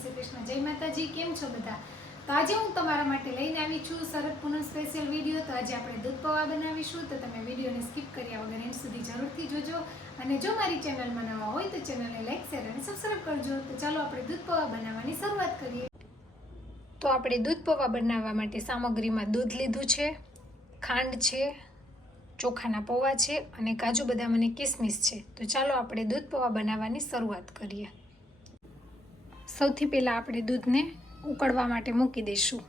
શ્રી કૃષ્ણ, જય માતાજી। કેમ છો બધા? તો આજે હું તમારા માટે લઈને આવી છું શરદ પૂનમ સ્પેશિયલ વિડીયો। તો આજે આપણે દૂધ પૌવા બનાવીશું, તો તમે વિડીયોને સ્કીપ કર્યા વગર એન્ડ સુધી જરૂરથી જોજો। અને જો મારી ચેનલમાં નવા હોય તો ચેનલને લાઈક, શેર અને સબસ્ક્રાઈબ કરજો। તો ચાલો આપણે દૂધ પૌવા બનાવવાની શરૂઆત કરીએ। તો આપણે દૂધ પૌવા બનાવવા માટે સામગ્રીમાં દૂધ લીધું છે, ખાંડ છે, ચોખાના પૌવા છે અને કાજુ બદામ અને કિસમિસ છે। તો ચાલો આપણે દૂધ પૌવા બનાવવાની શરૂઆત કરીએ। સૌથી પહેલાં આપણે દૂધને ઉકળવા માટે મૂકી દઈશું।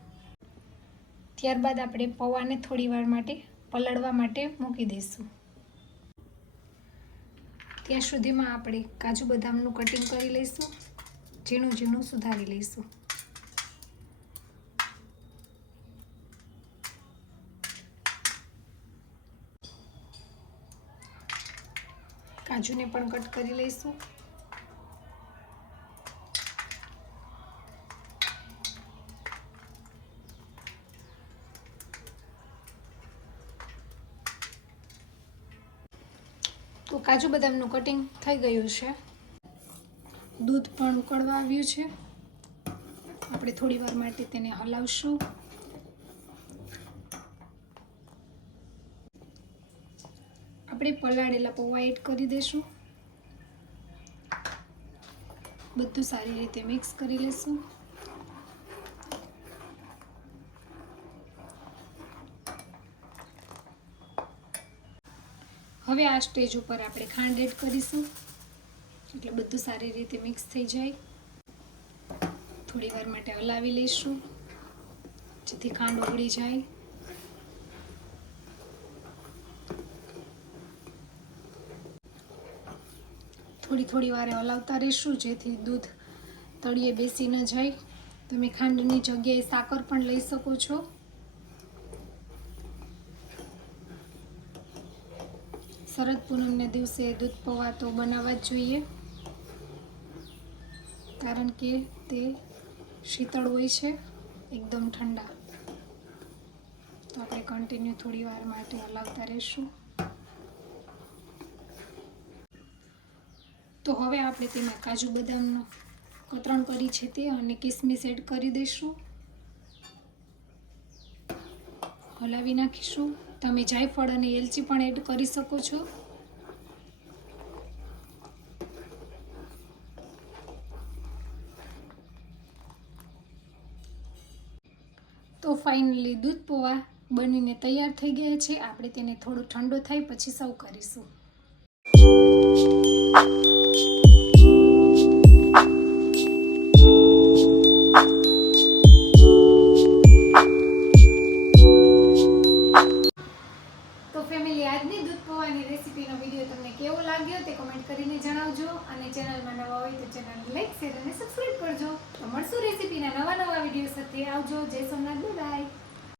ત્યારબાદ આપણે પૌવાને થોડી વાર માટે પલળવા માટે મૂકી દઈશું। ત્યાં સુધીમાં આપણે કાજુ બદામનું કટિંગ કરી લઈશું, ઝીણું ઝીણું સુધારી લઈશું। કાજુને પણ કટ કરી લઈશું। તો કાજુ બદામનું કટિંગ થઈ ગયું છે, દૂધ પણ ઉકળવા આવ્યું છે। આપણે થોડી વાર માટે તેને હલાવશું। આપણે પલાળેલા પૌવા એડ કરી દઈશું, બધું સારી રીતે મિક્સ કરી લઈશું। હવે આ સ્ટેજ ઉપર આપણે ખાંડ એડ કરીશું, એટલે બધું સારી રીતે મિક્સ થઈ જાય। થોડી વાર માટે હલાવી લઈશું, જેથી ખાંડ ઓગળી જાય। થોડી વારે હલાવતા રહીશું, જેથી દૂધ તળિયે બેસી ન જાય। તમે ખાંડની જગ્યાએ સાકર પણ લઈ શકો છો। શરદ પૂનમના દિવસે દૂધ પૌવા તો બનાવવા જ જોઈએ, કારણ કે તે શીતળ હોય છે, એકદમ ઠંડા। તો આપણે કન્ટિન્યુ થોડી વાર માટે હલાવતા રહીશું। તો હવે આપણે તેમાં કાજુ બદામનો કતરણ કરી છે તે અને કિસમિસ એડ કરી દઈશું, હલાવી નાખીશું। તમે જાયફળ અને એલચી પણ એડ કરી શકો છો। તો ફાઇનલી દૂધ પૌવા બનીને તૈયાર થઈ ગયા છે। આપણે તેને થોડો ઠંડો થાય પછી સર્વ કરીશું। તો ફેમિલી, આજની દૂધ પૌવાની રેસીપીનો વિડીયો તમને કેવો લાગ્યો તે કમેન્ટ કરીને જણાવજો। અને ચેનલમાં નવા હોય તો ચેનલને લાઈક, શેર અને સબસ્ક્રાઈબ કરજો। તો મળશું રેસીપીના નવા વિડીયો સાથે। આવજો, જય સોમનાથ, બાય।